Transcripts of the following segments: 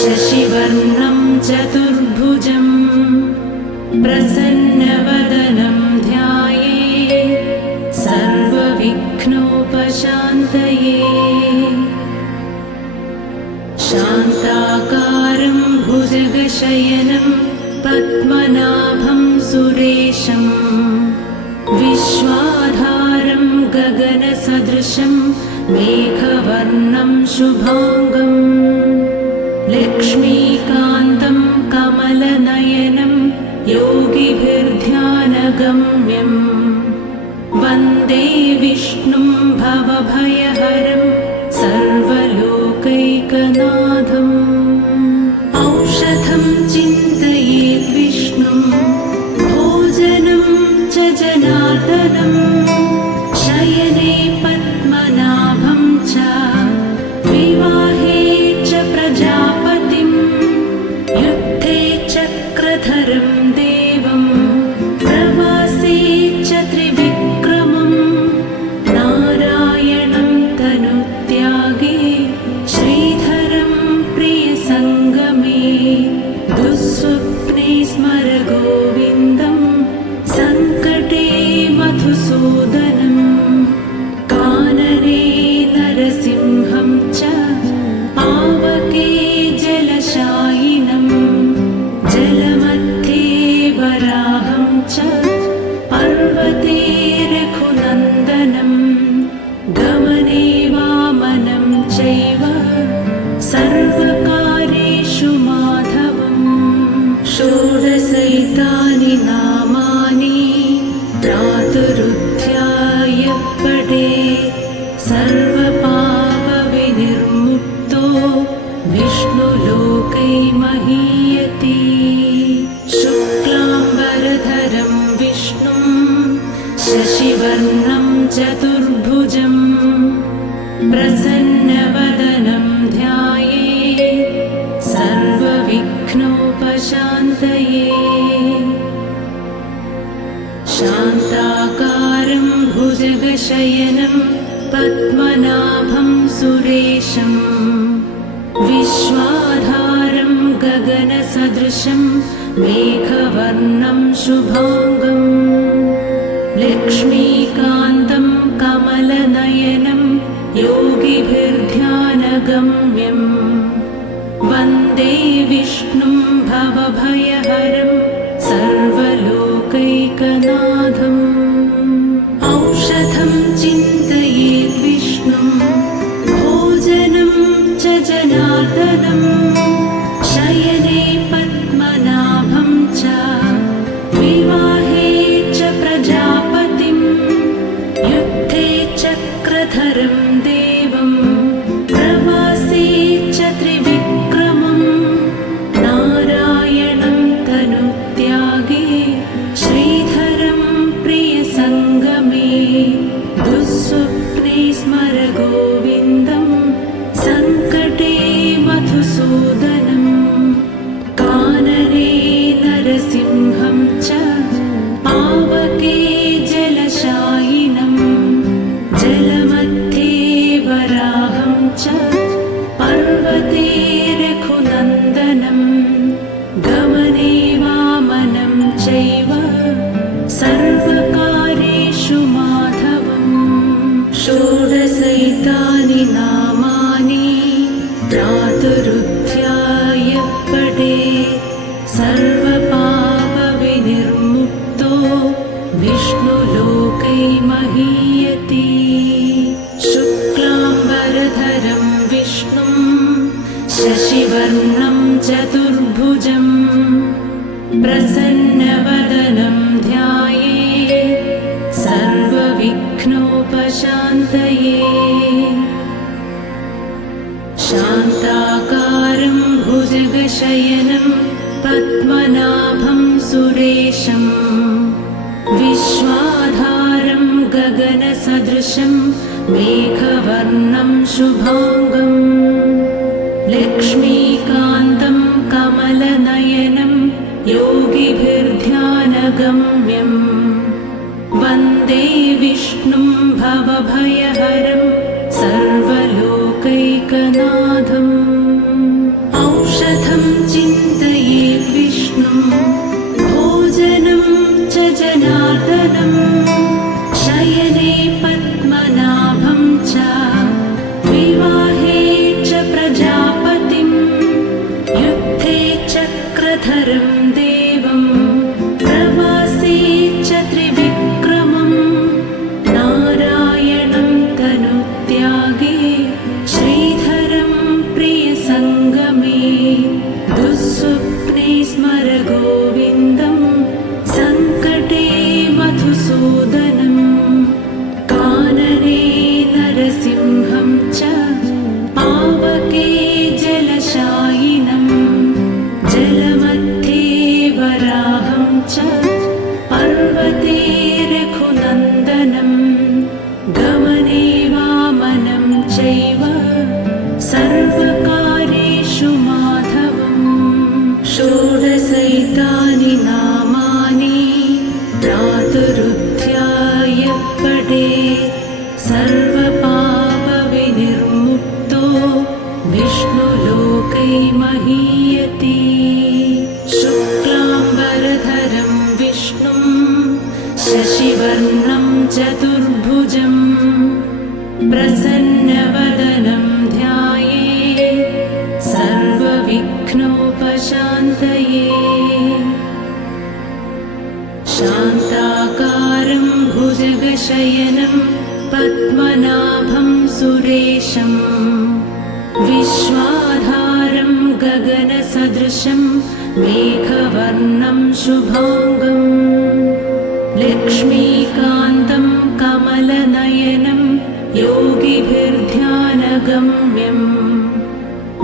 शशिवर्णं चतुर्भुजं प्रसन्नवदनं ध्यायेत् सर्वविघ्नोपशान्तये। शान्ताकारं भुजगशयनं पद्मनाभं सुरेशं विश्वाधारं गगनसदृशं मेघवर्णं शुभाङ्गं लक्ष्मीकान्तं कमलनयनं योगिभिर्ध्यानगम्यं वन्दे विष्णुं भवभयहरं सर्वलोकैकनाथम्। औषधं चिन्तयेत् विष्णुं भोजनं च जनार्दनं शयने पद्मनाभं च विवाहे च प्रजापतिं युद्धे चक्रधरं देवं प्रवासे च त्रिविक्रमं नारायणं तनुत्यागे श्रीधरं प्रियसङ्गमे दुःस्वप्ने स्मर गोविन्दं सङ्कटे मधुसूदनं कानने नरसिंहं च पावके जलशायिनं जलमध्ये वराहं च पर्वते रघुनन्दनं गमने वामनं चैव सर्वकार्येषु माधवम्। षोडशैतानि नामानि प्रातरुत्थाय पठेत् सर्वपापविनिर्मुक्तो विष्णुलोकै महीयते। शुक्लाम्बरधरं विष्णुं शशिवर्णं चतुर्भुजं प्रसन्नवदनं ध्यायेत् सर्वविघ्नोपशान्तये। शान्ताकारं भुजगशयनं पद्मनाभं सुरेशं विश्वाधारं गगनसदृशं मेघवर्णं शुभाङ्गं लक्ष्मीकान्तं कमलनयनं योगिभिर्ध्यानगम्यं वन्दे विष्णुं भवभयहरं सर्वलोकैकनाथम्। औषधं चिन्तयेत् विष्णुं भोजनं च जनार्दनं शयने पद्मनाभं च विवाहे च प्रजापतिं युद्धे चक्रधरं देवं प्रवासे च त्रिविक्रमं नारायणं तनुत्यागे श्रीधरं प्रियसङ्गमे दुःस्वप्ने स्मर गोविन्दं सङ्कटे मधुसूदनं कानने नरसिंहं च पावके जलशायिनं जलमध्ये वराहं च पर्वते रघुनन्दनं गमने वामनं चैव सर्वकार्येषु माधवम्। षोडशैतानि नामानि प्रातरुत्थाय पठेत् सर्वपापविनिर्मुक्तो विष्णुलोकै महीयते। शुक्लाम्बरधरं विष्णुं शशिवर्णं चतुर्भुजं प्रसन्नवदनं ध्यायेत् सर्वविघ्नोपशान्तये। शान्ताकारं भुजगशयनं पद्मनाभं सुरेशं विश्वाधारं गगनसदृशं मेघवर्णं शुभाङ्गं लक्ष्मीकान्तं कमलनयनं योगिभिर्ध्यानगम्यं वन्दे विष्णुं भवभयहरं सर्वलोकैकनाथम्। औषधं औषधं चिन्तयेत् विष्णुं भोजनं च जनार्दनं शयने पद्मनाभं च विवाहे च प्रजापतिं युद्धे चक्रधरं देवं प्रवासे च त्रिविक्रमं नारायणं तनुत्यागे श्रीधरं प्रियसङ्गमे दुःस्वप्ने स्मर गोविन्दं सङ्कटे मधुसूदनं कानने नरसिंहं च पावके जलशायिनं जलमध्ये वराहं च पर्वते रघुनन्दनं गमने वामनं चैव सर्वकार्येषु माधवम् षोडशैतानि नामानि प्रातरुत्थाय पठेत् सर्वपापविनिर्मुक्तो विष्णुलोकै महीयते शुक्लाम्बरधरं विष्णुं शशिवर्णं चतुर्भुजं प्रसन्नवदनं ध्यायेत् सर्वविघ्नोपशान्तये शान्ताकारं भुजगशयनं पद्मनाभं सुरेशं विश्वाधारं गगनसदृशं मेघवर्णं शुभाङ्गं लक्ष्मीकान्तं कमलनयनं योगिभिर्ध्यानगम्यं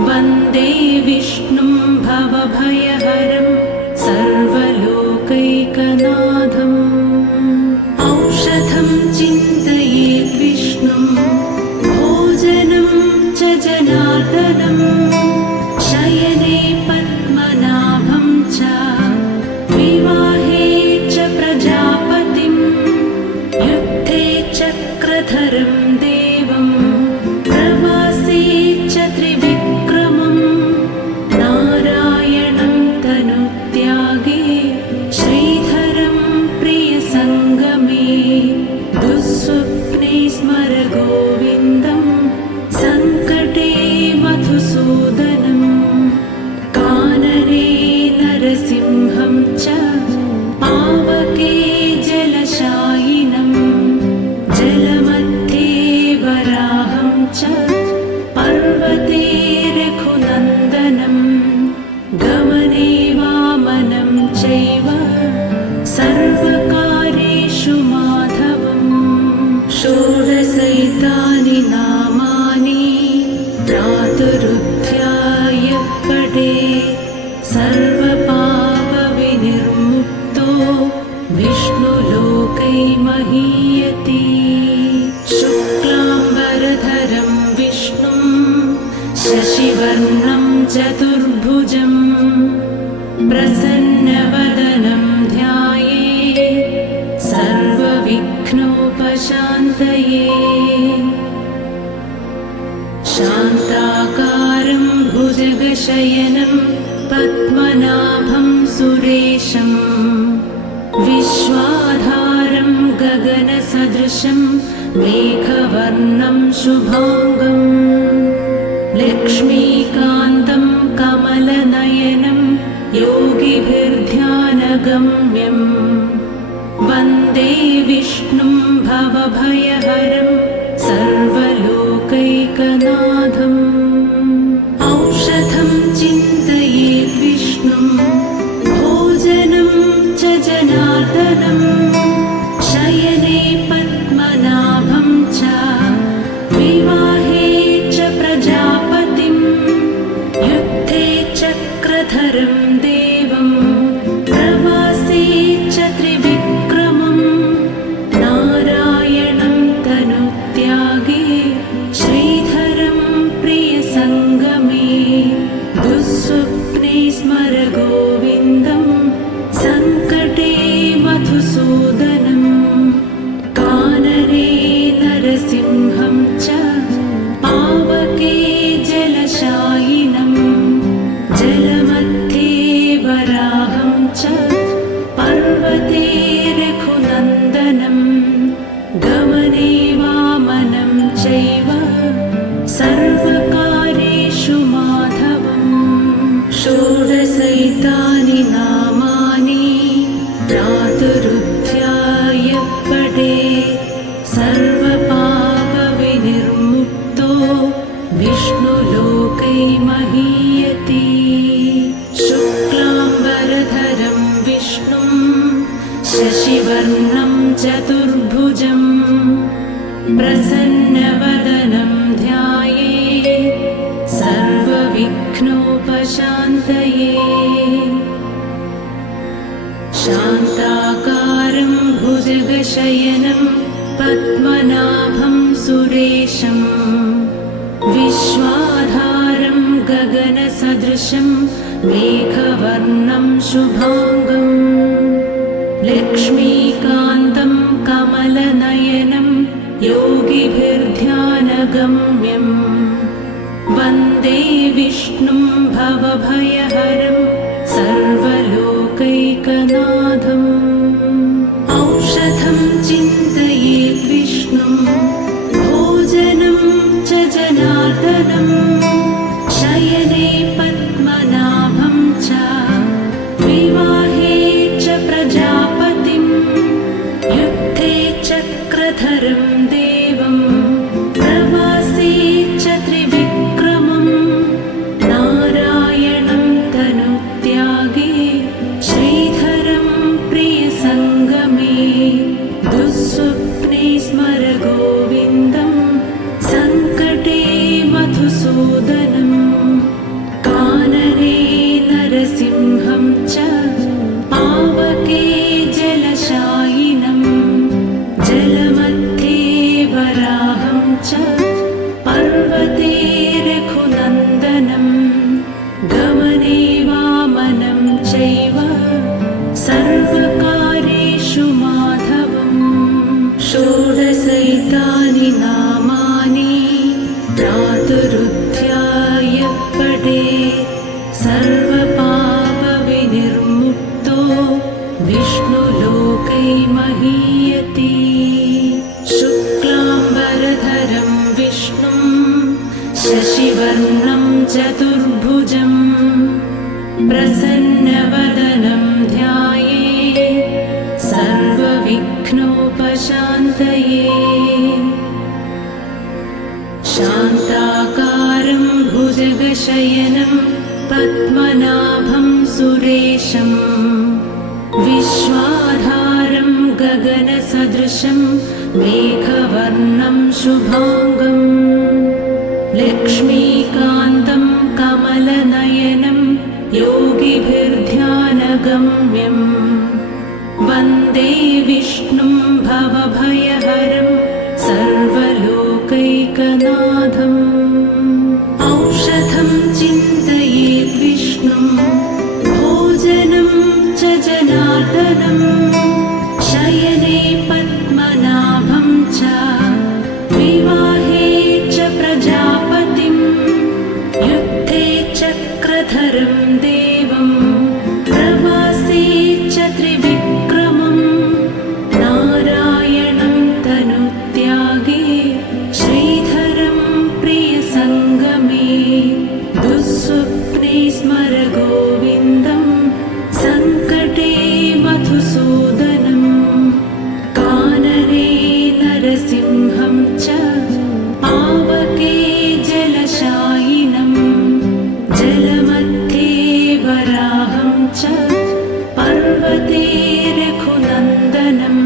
वन्दे विष्णुं भवभयहरं सर्वलोकैकनाथम् औषधं चिन्तयेत् विष्णुं भोजनं च जनार्दनं शयने पद्मनाभं च विवाहे च प्रजापतिं युद्धे चक्रधरं देवं प्रवासे च त्रिविक्रमं नारायणं तनुत्यागे श्रीधरं प्रियसङ्गमे दुःस्वप्ने स्मर गोविन्दं सङ्कटे मधुसूदनं कानने नरसिंहं च पावके जलशायिनं जलमध्ये वराहं च पर्वते रघुनन्दनं गमने वामनं चैव सर्वकार्येषु माधवम् षोडशैतानि नामानि प्रातरुत्थाय पठेत् सर्वपापविनिर्मुक्तो विष्णुलोकै महीयते शुक्लाम्बरधरं विष्णुं शशिवर्णं चतुर्भुजं प्रसन्नवदनं ध्यायेत् सर्वविघ्नोपशान्तये शान्ताकारं भुजगशयनं पद्मनाभं सुरेशं विश्वाधारं गगनसदृशं मेघवर्णं शुभाङ्गं लक्ष्मीकान्तं कमलनयनं योगिभिर्ध्यानगम्यं वन्दे विष्णुं भवभयहरं सर्वलोकैकनाथम् औषधं चिन्तयेत् विष्णुं भोजनं च जनार्दनं शयने पद्मनाभं च विवाहे च प्रजापतिं युद्धे चक्रधरं देवं प्रवासे च त्रिविक्रमं नारायणं तनुत्यागे श्रीधरं प्रियसङ्गमे दुःस्वप्ने स्मर गोविन्दं सङ्कटे मधुसूदनं कानने नरसिंहं च पावके जलशायिनं जल शशिवर्णं चतुर्भुजं प्रसन्नवदनं ध्यायेत् सर्वविघ्नोपशान्तये। शान्ताकारं भुजगशयनं पद्मनाभं सुरेशं विश्वाधारं गगनसदृशं मेघवर्णं शुभाङ्गं लक्ष्मीकान्तं कमलनयनं योगिभिर्ध्यानगम्यं वन्दे विष्णुं भवभयहरं सर्वलोकैकनाथम्। औषधं चिन्तयेत् विष्णुं भोजनं च जनार्दनं शयने पद्मनाभं च विवाहे च प्रजापतिं युद्धे चक्रधरं देवं प्रवासे च त्रिविक्रमं नारायणं तनुत्यागे श्रीधरं प्रियसङ्गमे दुःस्वप्ने स्मर गोविन्दं सङ्कटे मधुसूदनं कानने नरसिंहं च पावके जलशायिनं जलमध्ये वराहं च पर्वते रघुनन्दनं गमने वामनं चैव सर्वकार्येषु माधवम्। षोडशैतानि नामानि प्रातरुत्थाय पठेत् सर्वपापविनिर्मुक्तो विष्णुलोकै महीयते। शुक्लाम्बरधरं विष्णुं शशिवर्णं चतुर्भुजं प्रसन्नवदनं ध्यायेत् सर्वविघ्नोपशान्तये। शान्ताकारं भुजगशयनं पद्मनाभं सुरेशं विश्वाधारं गगनसदृशं मेघवर्णं शुभाङ्गं लक्ष्मीकान्तं कमलनयनं योगिभिर्ध्यानगम्यं वन्दे विष्णुं भवभयहरं सर्वलोकैकनाथम्। औषधं चिन्तयेत् विष्णुं भोजनं च जनार्दनं शयने पद्मनाभं च विवाहे च प्रजापतिं युद्धे चक्रधरं देवं प्रवासे च त्रिविक्रमं नारायणं तनुत्यागे श्रीधरं प्रियसङ्गमे दुःस्वप्ने स्मर गोविन्दं सङ्कटे मधुसूदनं कानने नरसिंहं च पावके जलशायिनं जलमध्ये वराहं च पर्वते रघुनन्दनं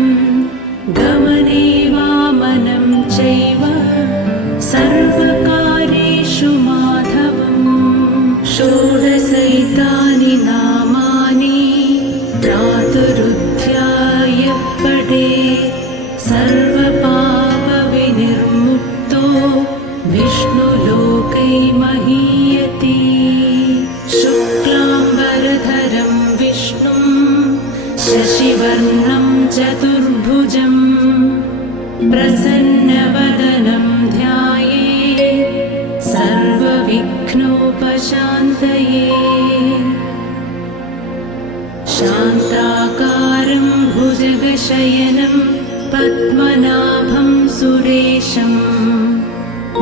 गमने वामनं चैव सर्वकार्येषु माधवम्। षोडशैतानि नामानि प्रातरुत्थाय पठेत् सर्वपापविनिर्मुक्तो विष्णुलोकै महीयते। शुक्लाम्बरधरं विष्णुं शशिवर्णं चतुर्भुजं प्रसन्नवदनं ध्यायेत् सर्वविघ्नोपशान्तये। शान्ताकारं भुजगशयनं पद्मनाभं सुरेशं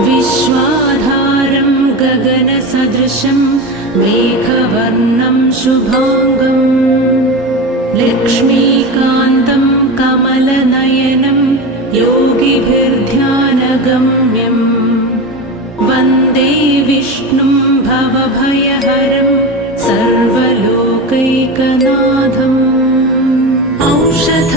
विश्वाधारं गगनसदृशं मेघवर्णं शुभाङ्गं लक्ष्मीकान्तं कमलनयनं योगिभिर्ध्यानगम्यं वन्दे विष्णुं भवभयहरं सर्वलोकैकनाथम्। औषधं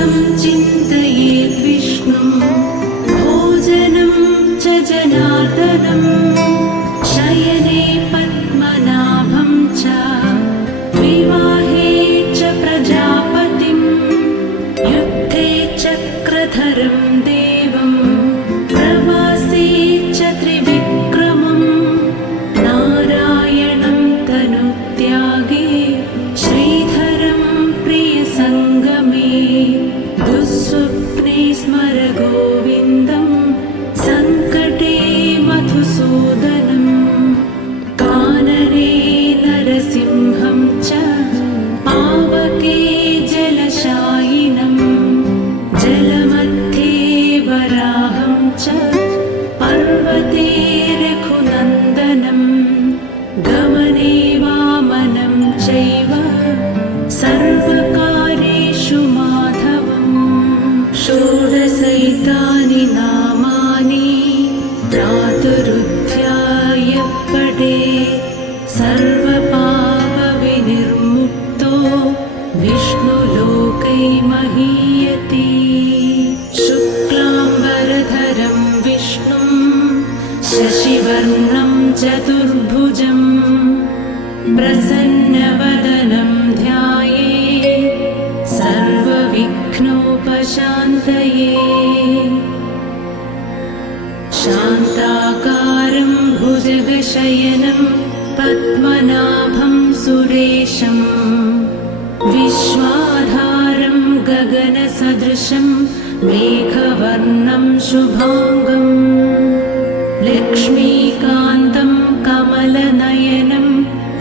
महीयते। शुक्लाम्बरधरं विष्णुं शशिवर्णं चतुर्भुजं प्रसन्नवदनं ध्यायेत् सर्वविघ्नोपशान्तये। शान्ताकारं भुजगशयनं पद्मनाभं सुरेशं विश्वाधारं गगनसदृशं मेघवर्णं शुभाङ्गं लक्ष्मीकान्तं कमलनयनं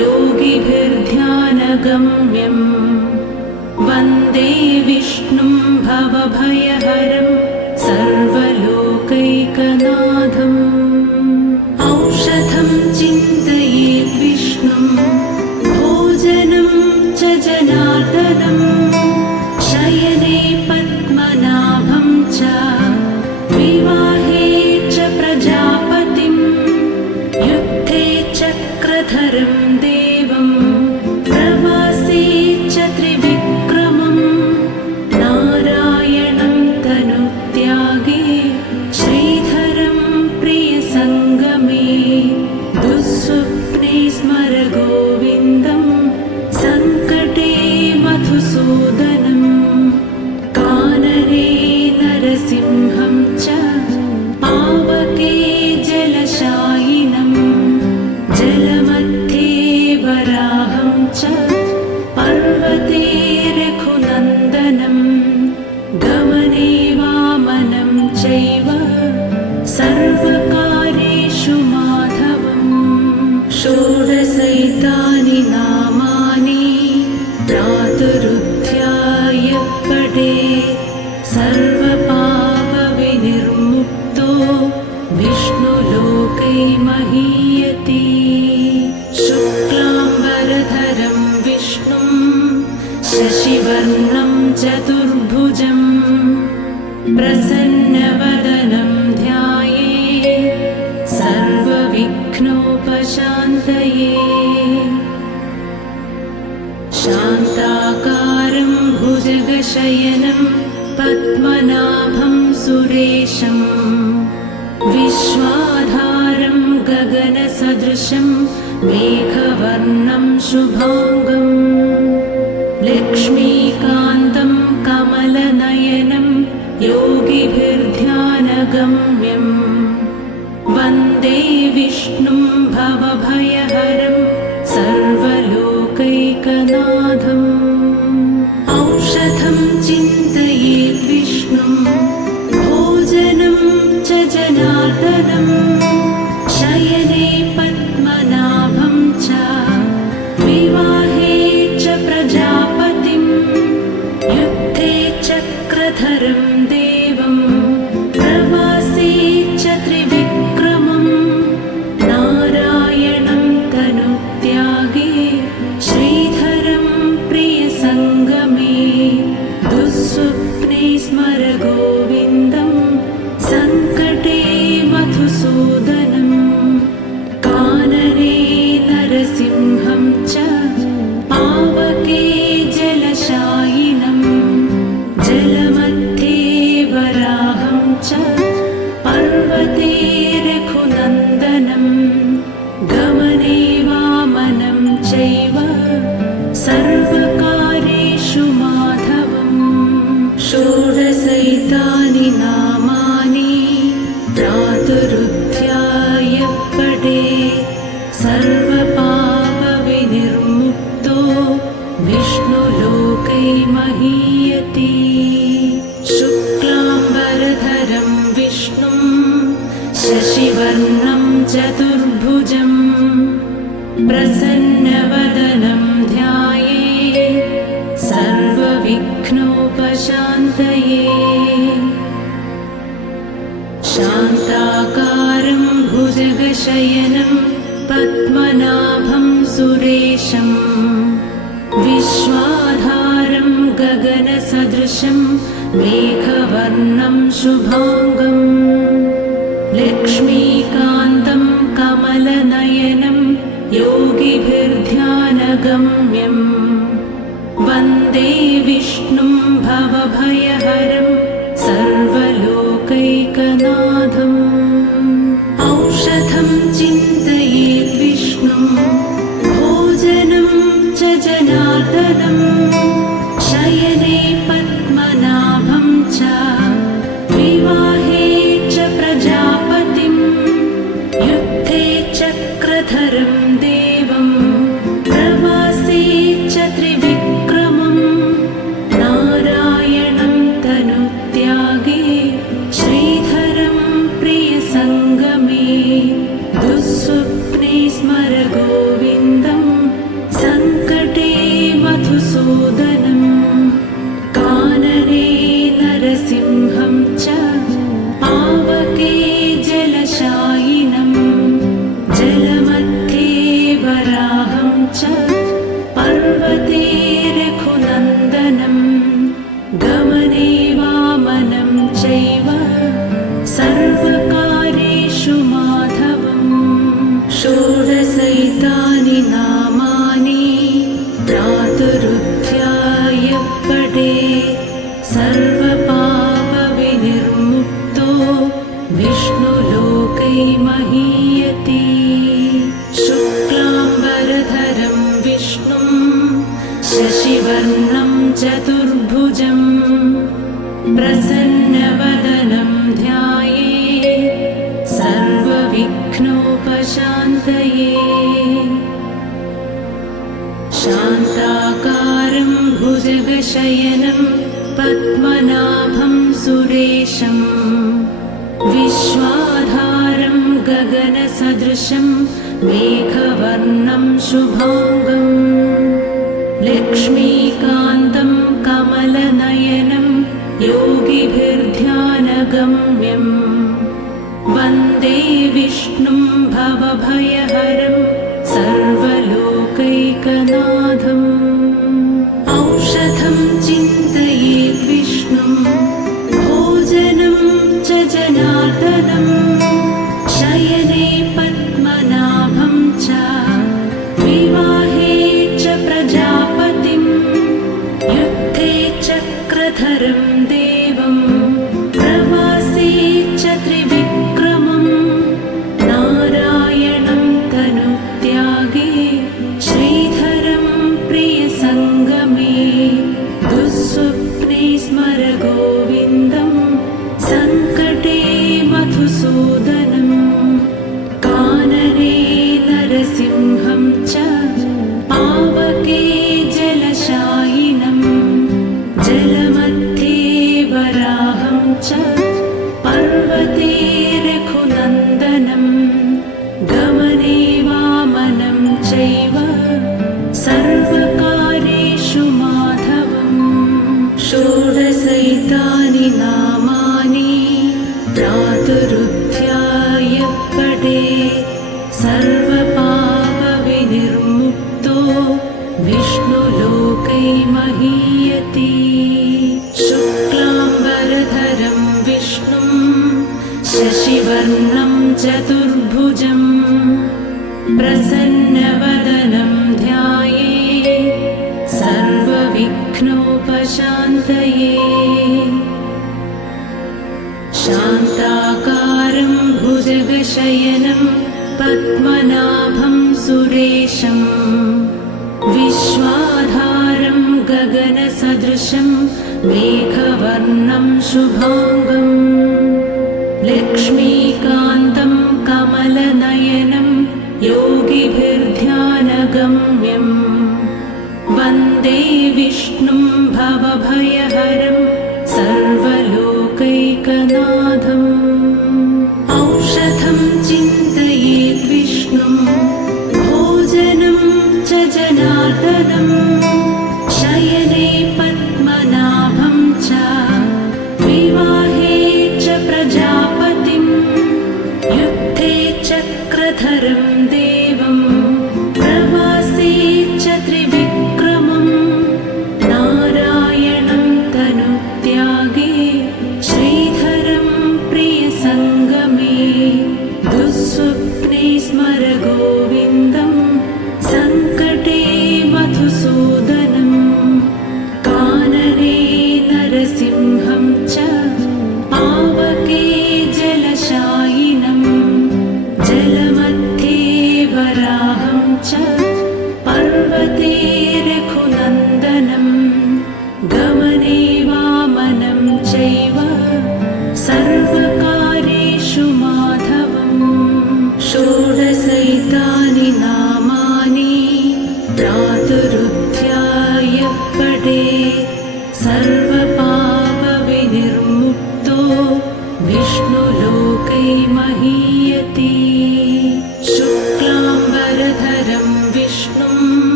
योगिभिर्ध्यानगम्यं वन्दे विष्णुं भवभयहरं सर्वलोकैकनाथम्। औषधं चिन्तयेत् विष्णुं भोजनं च जनार्दनं शयने पद्मनाभं च विवाहे च प्रजापतिं युद्धे चक्रधरं देवं प्रवासे च त्रिविक्रमं नारायणं तनुत्यागे श्रीधरं प्रियसङ्गमे दुःस्वप्ने स्मर गोविन्दं सङ्कटे मधुसूदनं कानने नरसिंहं च पावके जलशायिनं जलमध्ये वराहं च पर्वते रघुनन्दनं गमने वामनं चैव सर्वकार्येषु माधवम्। षोडशैतानि नामानि प्रातरुत्थाय पठेत् सर्वपापविनिर्मुक्तो विष्णुलोके महीयते। शुक्लाम्बरधरं विष्णुं शशिवर्णं चतुर्भुजं प्रसन्नवदनं ध्यायेत् सर्वविघ्नोपशान्तये। शान्ताकारं भुजगशयनं पद्मनाभं सुरेशं विश्वाधारं गगनसदृशं मेघवर्णं शुभाङ्गं लक्ष्मीकान्तं कमलनयनं योगिभिर्ध्यानगम्यं वन्दे विष्णुं भवभयहरं सर्वलोकैकनाथम्। औषधं चिन्तयेत् विष्णुं भोजनं च जनार्दनं शयने पद्मनाभं च विवाहे च प्रजापतिं युद्धे चक्रधरं देवं प्रवासे च त्रिविक्रमं नारायणं तनुत्यागे श्रीधरं प्रियसङ्गमे दुःस्वप्ने स्मर गोविन्दं सङ्कटे मधुसूदनं कानने नरसिंहं च पावके जलशायिनं जलमध्ये वराहं च पर्वते रघुनन्दनं गमने वामनं चैव सर्वकार्येषु माधवम्। षोडशैतानि नामानि प्रातरुत्थाय पठेत् सर्वपापविनिर्मुक्तो विष्णुलोके महीयते। शुक्लाम्बरधरं विष्णुं शशिवर्णं चतुर्भुजं प्रसन्नवदनं ध्यायेत् सर्वविघ्नोपशान्तये। शान्ताकारं भुजगशयनं पद्मनाभं सुरेशं विश्वाधारं गगनसदृशं मेघवर्णं शुभाङ्गं लक्ष्मीकान्तं कमलनयनं योगिभिर्ध्यानगम्यं वन्दे विष्णुं भवभयहरं सर्वलोकैकनाथम् औषधं चिन्तयेत् विष्णुं भोजनं च जनार्दनं शयने पद्मनाभं च विवाहे च प्रजापतिं युद्धे चक्रधरं देवं प्रवासे च त्रिविक्रमं नारायणं तनुत्यागे श्रीधरं प्रियसङ्गमे दुःस्वप्ने स्मर गोविन्दं सङ्कटे मधुसूदनं कानने नरसिंहं च पावके जलशायिनं जलमध्ये वराहं च पर्वते रघुनन्दनं गमने वामनं चैव सर्वकार्येषु माधवम् षोडशैतानि नामानि प्रातरुत्थाय पठेत् सर्वपापविनिर्मुक्तो विष्णुलोकै महीयते शुक्लाम्बरधरं विष्णुं शशिवर्णं चतुर्भुजं प्रसन्नवदनं ध्यायेत् सर्वविघ्नोपशान्तये शान्ताकारं भुजगशयनं पद्मनाभं सुरेशं विश्वाधारं गगनसदृशं मेघवर्णं शुभाङ्गं लक्ष्मीकान्तं कमलनयनं योगिभिर्ध्यानगम्यं वन्दे विष्णुं भवभयहरं सर्वलोकैकनाथम् औषधं चिन्तयेत् विष्णुं भोजनं च जनार्दनं शयने पद्मनाभं च विवाहे च प्रजापतिं युद्धे चक्रधरं देवं प्रवासे च त्रिविक्रमं नारायणं तनुत्यागे श्रीधरं प्रियसङ्गमे दुःस्वप्ने स्मर गोविन्दं सङ्कटे मधुसूदनं कानने नरसिंहं च पावके जलशायिनं जलमध्ये वराहं च पर्वते रघुनन्दनं गमने वामनं चैव सर्वकार्येषु माधवम् षोडशैतानि नामानि प्रातरुत्थाय पठेत् सर्वपापविनिर्मुक्तो विष्णुलोकै महीयते शुक्लाम्बरधरं विष्णुं शशिवर्णं चतुर्भुजं प्रसन्नवदनं ध्यायेत् सर्वविघ्नोपशान्तये शान्ताकारं भुजगशयनं पद्मनाभं सुरेशं विश्वाधारं गगनसदृशं मेघवर्णं शुभाङ्गं लक्ष्मीकान्तं कमलनयनं योगिभिर्ध्यानगम्यं वन्दे विष्णुं भवभयहरं सर्वलोकैकनाथम् औषधं चिन्तयेत् विष्णुं भोजनं च जनार्दनं शयने पद्मनाभं च विवाहे च प्रजापतिं युद्धे चक्रधरं देवं प्रवासे च त्रिविक्रमं नारायणं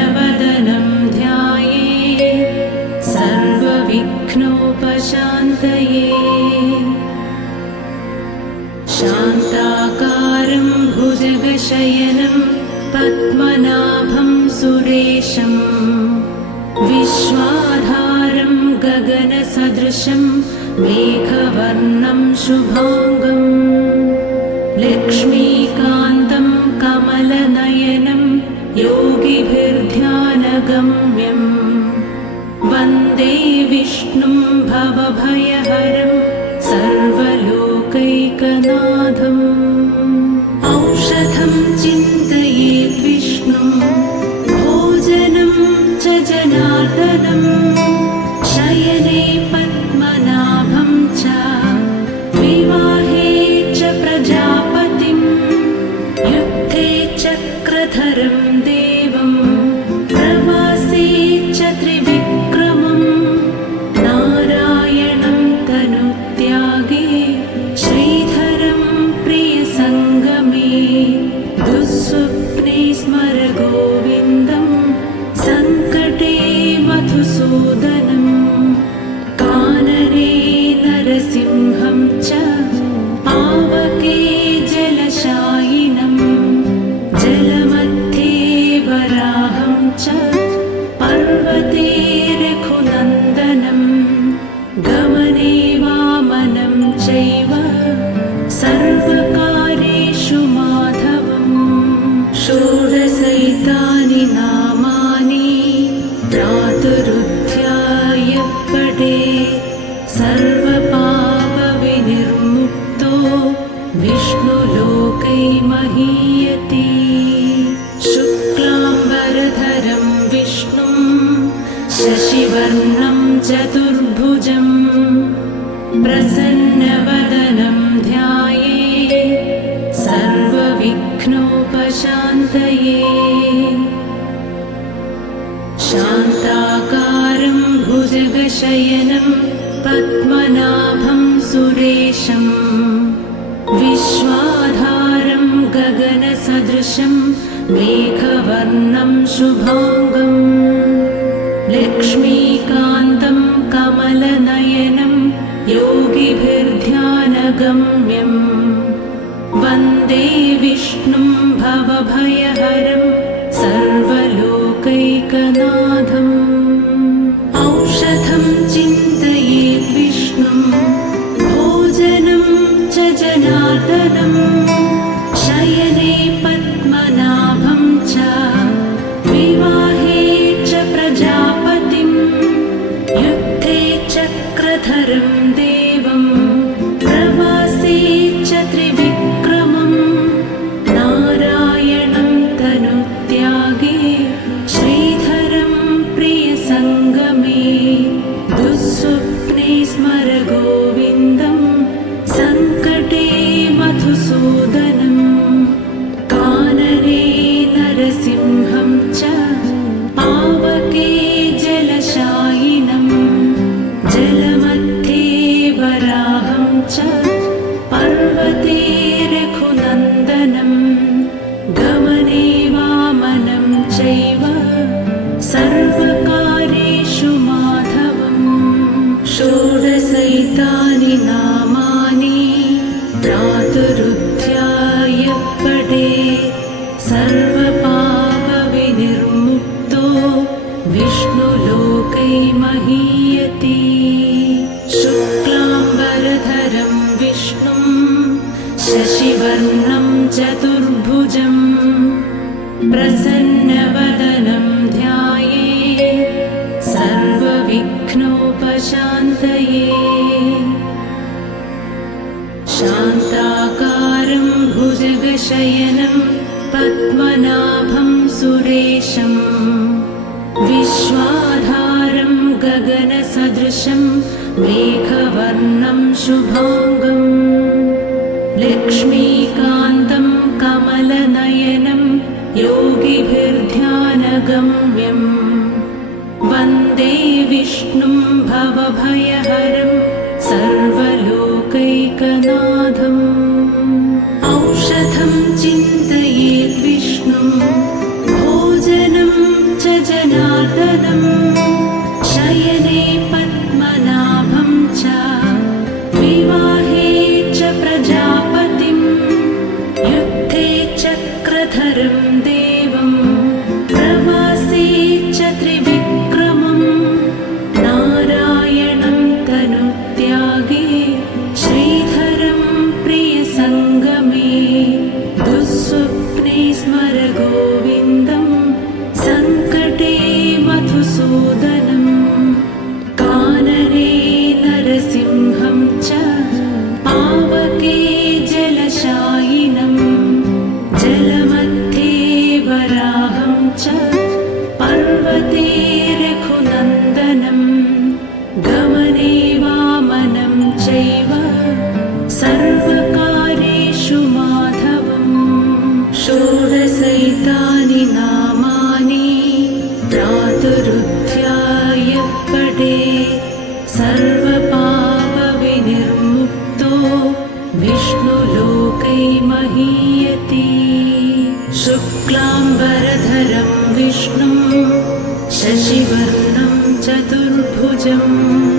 प्रसन्नवदनं ध्यायेत् सर्वविघ्नोपशान्तये। शान्ताकारं भुजगशयनं पद्मनाभं सुरेशं विश्वाधारं गगनसदृशं मेघवर्णं शुभाङ्गं लक्ष्मीकान्तं कमलनयनं योगिभिर्ध्यानगम्यं वन्दे विष्णुं भवभयहरं सर्वलोकैकनाथम्। औषधं चिन्तयेत् विष्णुं भोजनं च जनार्दनं शयने पद्मनाभं च विवाहे च प्रजापतिं युद्धे चक्रधरं देवं प्रवासे च त्रिविक्रमं नारायणं तनुत्यागे श्रीधरं प्रियसङ्गमे दुःस्वप्ने स्मर गोविन्दं सङ्कटे मधुसूदनं कानने नरसिंहं च पावके जलशायिनं जलमध्ये वराहं च पर्वते रघुनन्दनं गमने वामनं चैव सर्वकार्येषु माधवम्। षोडशैतानि नामानि प्रातरुध्याय पठेत् सर्वपापविनिर्मुक्तो विष्णुलोकै महीयते। शुक्लाम्बरधरं विष्णुं शशिवर्णं चतुर्भुजं प्रसन्नवदनं ध्यायेत् सर्वविघ्नोपशान्तये। शान्ताकारं भुजगशयनं पद्मनाभं सुरेशं विश्वाधारं गगनसदृशं मेघवर्णं शुभाङ्गं लक्ष्मीकान्तं कमलनयनं योगिभिर्ध्यानगम्यं वन्दे विष्णुं भवभयहरं सर्वलोकैकनाथम्। औषधं चिन्तयेत् विष्णुं भोजनं च जनार्दनं शयने पद्मनाभं च विवाहे च प्रजापतिं युद्धे चक्रधरं देवं प्रवासे च त्रिविक्रमं नारायणं तनुत्यागे श्रीधरं प्रियसङ्गमे दुःस्वप्ने स्मर गोविन्दं सङ्कटे मधुसूदनं कानने नरसिंहं च पावके जलशायिनं जलमध्ये वराहं च पर्वते रघुनन्दनं गमने वामनं चैव सर्वकार्येषु माधवम्। षोडशैतानि नामानि प्रातरुध्याय पठेत् सर्वपापविनिर्मुक्तो विष्णुलोकै महीयते। शुक्लाम्बरधरं विष्णुं शशिवर्णं चतुर्भुजं प्रसन्नवदनं ध्यायेत् सर्वविघ्नोपशान्तये। शान्ताकारं भुजगशयनं पद्मनाभं सुरेशं विश्वाधारं गगनसदृशं मेघवर्णं शुभाङ्गं लक्ष्मीकान्तं कमलनयनं योगिभिर्ध्यानगम्यं वन्दे विष्णुं भवभयहरं सर्वलोकैकनाथम्। औषधं चिन्तयेत् विष्णुं भोजनं च पर्वते रघुनन्दनं गमने वामनं चैव सर्वकार्येषु माधवम् षोडशैतानि नामानि प्रातरुत्थाय पठेत् सर्वपापविनिर्मुक्तो विष्णुलोकै महीयते शुक्लाम्बरधरं विष्णुं शशिवर्णं चतुर्भुजम्